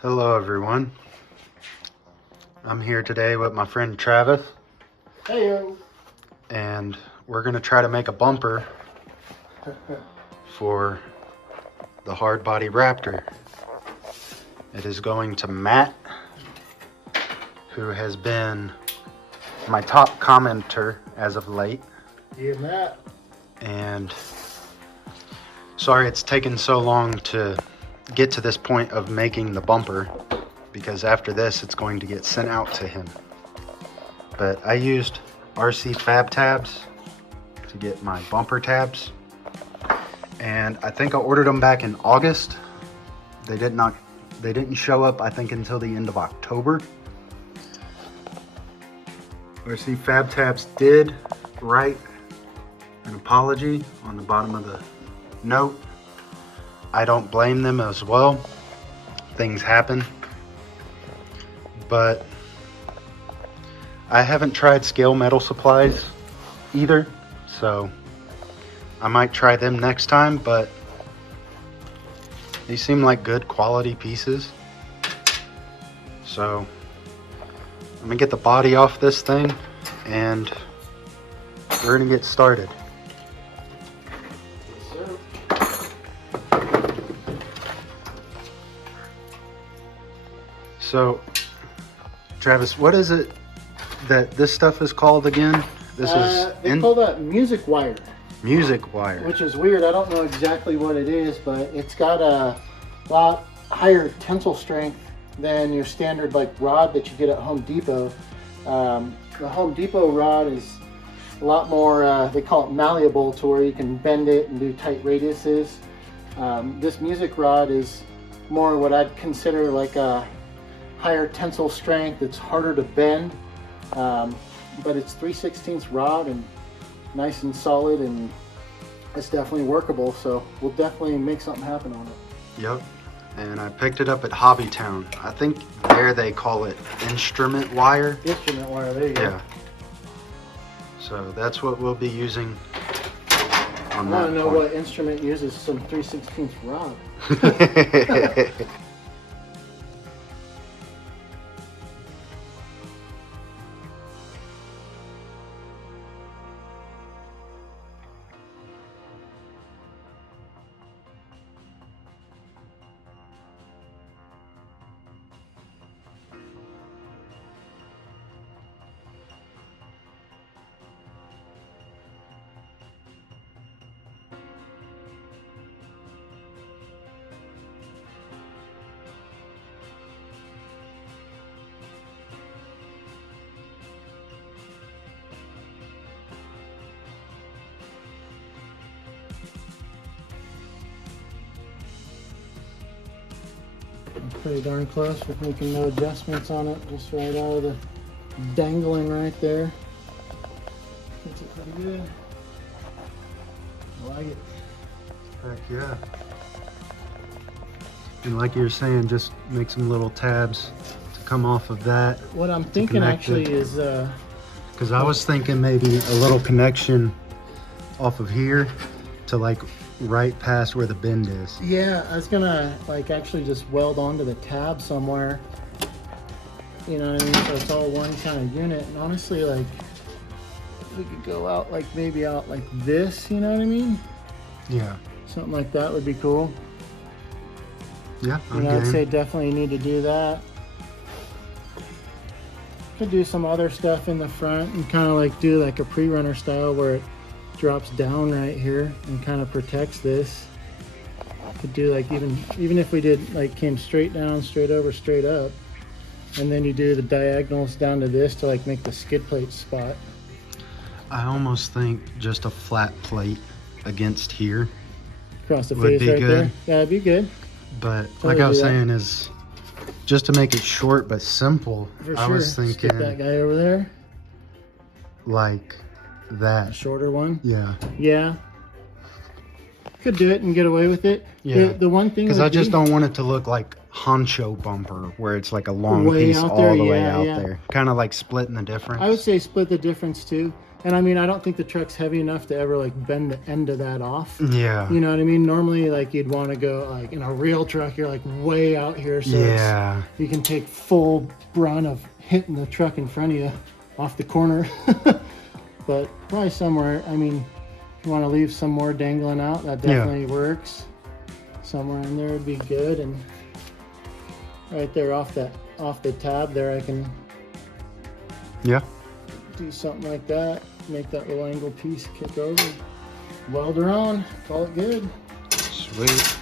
Hello everyone. I'm here today with my friend Travis. Heyo. And we're gonna try to make a bumper for the Hardbody Raptor. It is going to Matt, who has been my top commenter as of late. Yeah, Matt. And sorry it's taken so long to get to this point of making the bumper, because after this it's going to get sent out to him. But I used RC Fab tabs to get my bumper tabs, and I think I ordered them back in August. They didn't show up, I think, until the end of October. RC Fab tabs did write an apology on the bottom of the note. I don't blame them as well. Things happen. But I haven't tried Scale Metal Supplies either, so I might try them next time, but these seem like good quality pieces. So I'm gonna get the body off this thing and we're gonna get started. So, Travis, what is it that this stuff is called again? This They call that music wire. Music wire. Which is weird. I don't know exactly what it is, but it's got a lot higher tensile strength than your standard rod that you get at Home Depot. The Home Depot rod is a lot more, they call it malleable, to where you can bend it and do tight radiuses. This music rod is more what I'd consider like a higher tensile strength. It's harder to bend, but it's 3/16 rod and nice and solid, and it's definitely workable. So we'll definitely make something happen on it. Yep. And I picked it up at Hobbytown. I think there they call it instrument wire. Instrument wire, there you go. Yeah. So that's what we'll be using on that. I want to know point. what instrument uses some 3/16 rod. Pretty darn close. We're making no adjustments on it, just right out of the dangling right there. Fits it pretty good. I like it. Heck yeah. And like you were saying, just make some little tabs to come off of that. What I'm thinking actually is because I was thinking maybe a little connection off of here to right past where the bend is. yeah, I was gonna actually just weld onto the tab somewhere, you know what I mean, so it's all one kind of unit. And honestly, we could go out maybe out like this, you know what I mean? Yeah. Something like that would be cool. Yeah, I'd say definitely need to do that. Could do some other stuff in the front and kind of do a pre-runner style where it drops down right here and kind of protects this. Could do even if we did came straight down, straight over, straight up, and then you do the diagonals down to this to make the skid plate spot. I almost think just a flat plate against here Across the would face be right good. there. Yeah, that'd be good. But Totally like I was do that. saying, is just to make it short but simple. For I sure. was thinking Skip that guy over there. like A that. shorter one. Yeah. Yeah. Could do it and get away with it. Yeah. The one thing Because would I just be- don't want it to look like honcho bumper where it's like a long Way piece out all there, the way yeah, out yeah. there. Kind of like splitting the difference. I would say split the difference too. And I mean, I don't think the truck's heavy enough to ever like bend the end of that off. Yeah. You know what I mean? Normally, like you'd want to go like in a real truck, you're like way out here, so Yeah. you can take full brunt of hitting the truck in front of you off the corner. But probably somewhere, I mean, if you want to leave some more dangling out, that definitely works. Somewhere in there would be good. And right there off the tab there, I can do something like that. Make that little angle piece kick over. Weld her on, call it good. Sweet.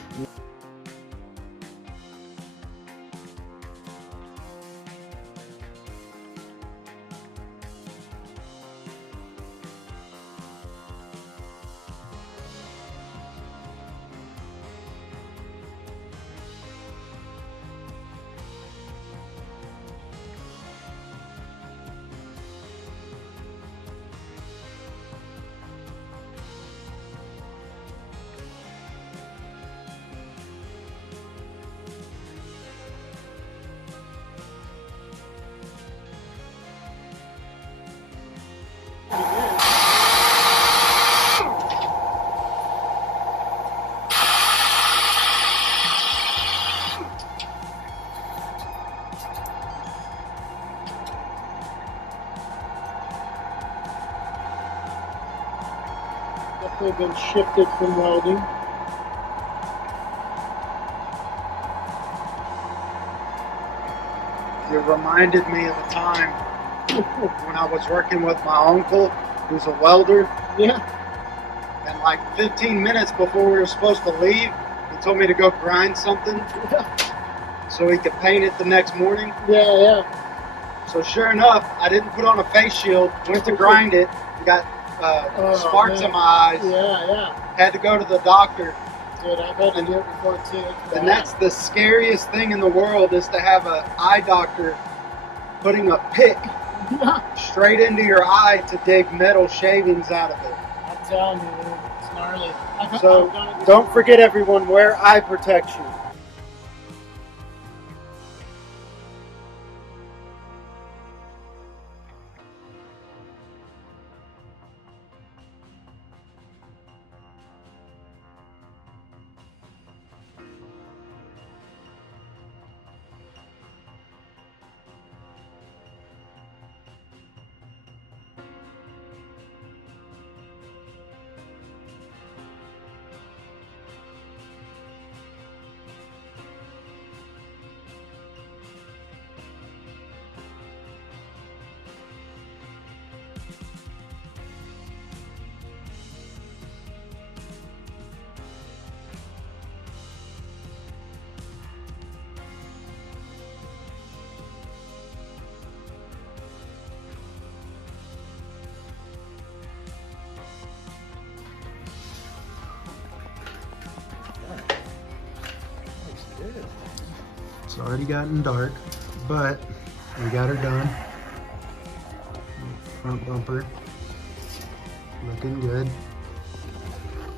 Definitely been shifted from welding. It reminded me of a time when I was working with my uncle, who's a welder. Yeah. And like 15 minutes before we were supposed to leave, he told me to go grind something so he could paint it the next morning. Yeah. So sure enough, I didn't put on a face shield, went to grind it, got sparks in my eyes. Yeah. Had to go to the doctor. Dude, I've had to do it before too. And that's the scariest thing in the world, is to have an eye doctor putting a pick straight into your eye to dig metal shavings out of it. I'm telling you, dude, it's gnarly. So don't forget, everyone, wear eye protection. It's already gotten dark, but we got her done. Front bumper looking good.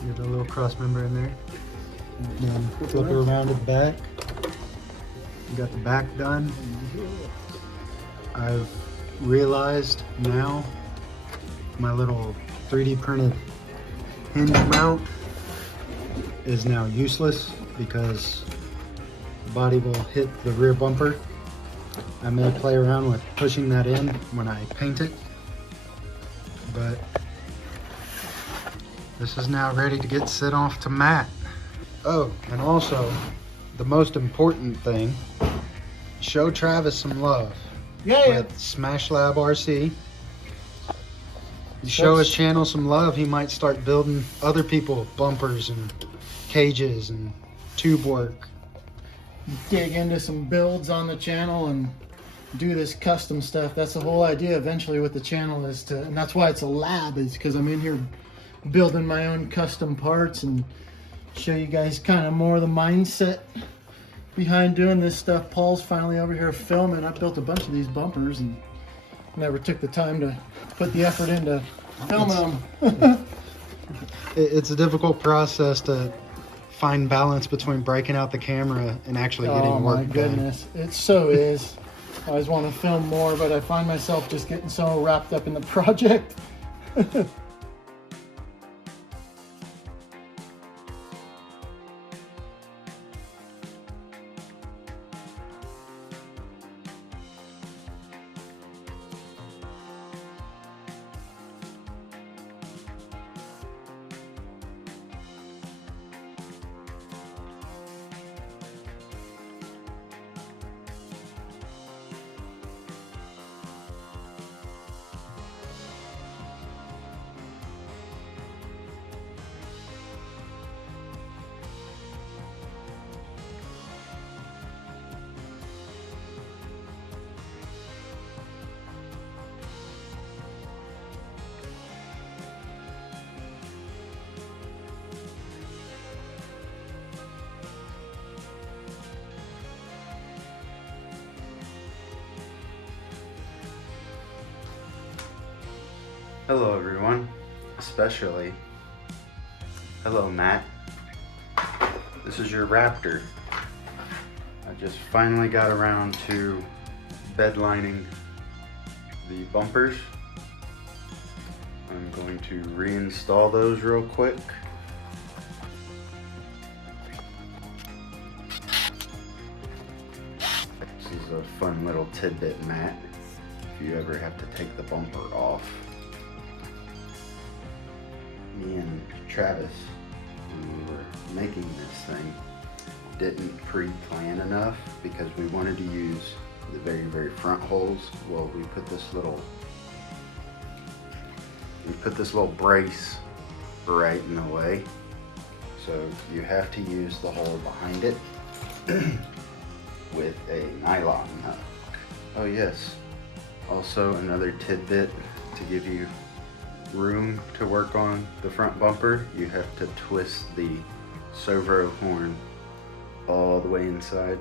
Get a little cross member in there. And then flip her around to the back. We got the back done. I've realized now my little 3D printed hinge mount is now useless because the body will hit the rear bumper. I may play around with pushing that in when I paint it, but this is now ready to get sent off to Matt. Oh, and also the most important thing, show Travis some love. Yeah. With Smash Lab RC. You show his channel some love, he might start building other people bumpers and cages and tube work. Dig into some builds on the channel and do this custom stuff. That's the whole idea eventually with the channel, is to, and that's why it's a lab, is because I'm in here building my own custom parts and show you guys kind of more of the mindset behind doing this stuff. Paul's finally over here filming. I built a bunch of these bumpers and never took the time to put the effort into filming them. It's a difficult process to find balance between breaking out the camera and actually getting work done. Oh my goodness, it so is. I always want to film more, but I find myself just getting so wrapped up in the project Hello everyone, especially hello Matt. This is your Raptor. I just finally got around to bedlining the bumpers. I'm going to reinstall those real quick. This is a fun little tidbit, Matt, if you ever have to take the bumper off. Me and Travis, when we were making this thing, didn't pre-plan enough because we wanted to use the very front holes. Well, we put this little brace right in the way, so you have to use the hole behind it with a nylon hook. Oh yes, also another tidbit to give you room to work on the front bumper, you have to twist the servo horn all the way inside,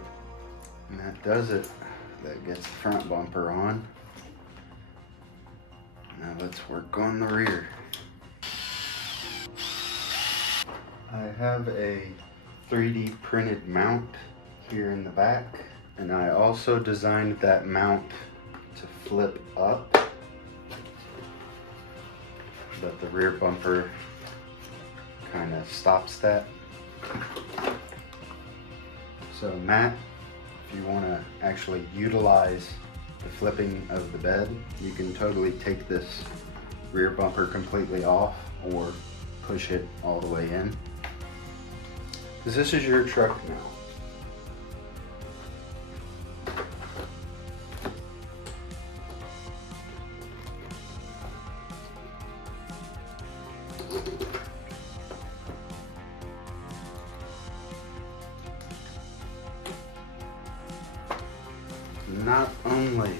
and that does it. That gets the front bumper on. Now let's work on the rear. I have a 3D printed mount here in the back, and I also designed that mount to flip up, but the rear bumper kind of stops that. So Matt, if you want to actually utilize the flipping of the bed, you can totally take this rear bumper completely off or push it all the way in, because this is your truck now. Not only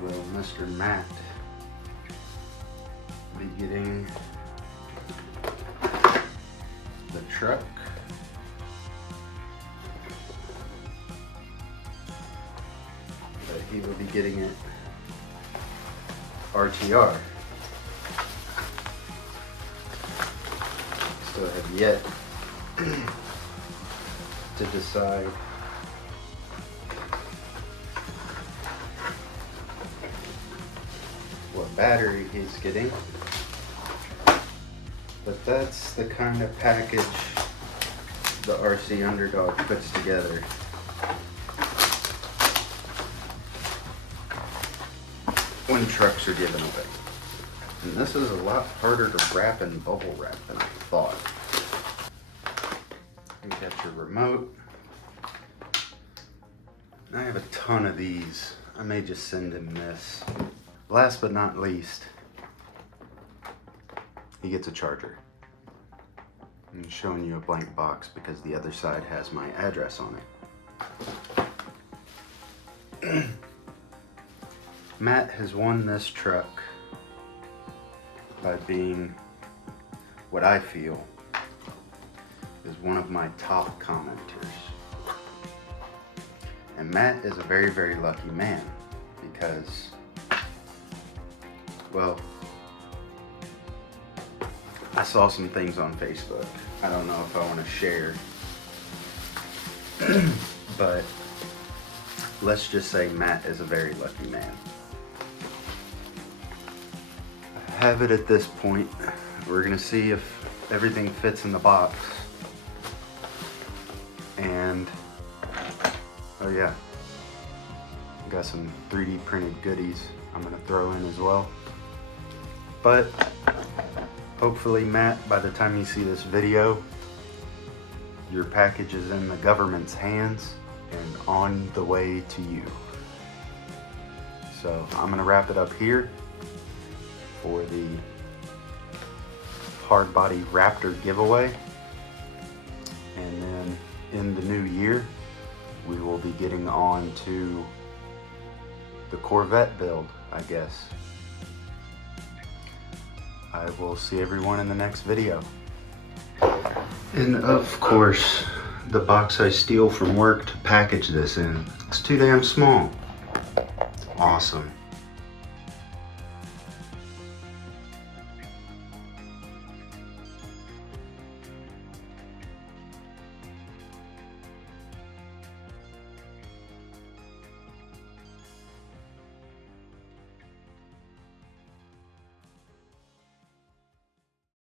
will Mr. Matt be getting the truck, but he will be getting it RTR. Still have yet to decide what battery he's getting, but that's the kind of package the RC Underdog puts together. When trucks are given away. And this is a lot harder to wrap and bubble wrap than I thought. You got your remote. I have a ton of these. I may just send him this. Last but not least, he gets a charger. I'm showing you a blank box because the other side has my address on it. Matt has won this truck by being what I feel is one of my top commenters. And Matt is a very lucky man because, well, I saw some things on Facebook. I don't know if I want to share, but let's just say Matt is a very lucky man. have it at this point. We're gonna see if everything fits in the box. And, oh yeah, got some 3D printed goodies I'm gonna throw in as well. But hopefully, Matt, by the time you see this video, your package is in the government's hands and on the way to you. So I'm gonna wrap it up here for the Hardbody Raptor giveaway. And then in the new year, we will be getting on to the Corvette build, I guess. I will see everyone in the next video. And of course, the box I steal from work to package this in, it's too damn small. Awesome.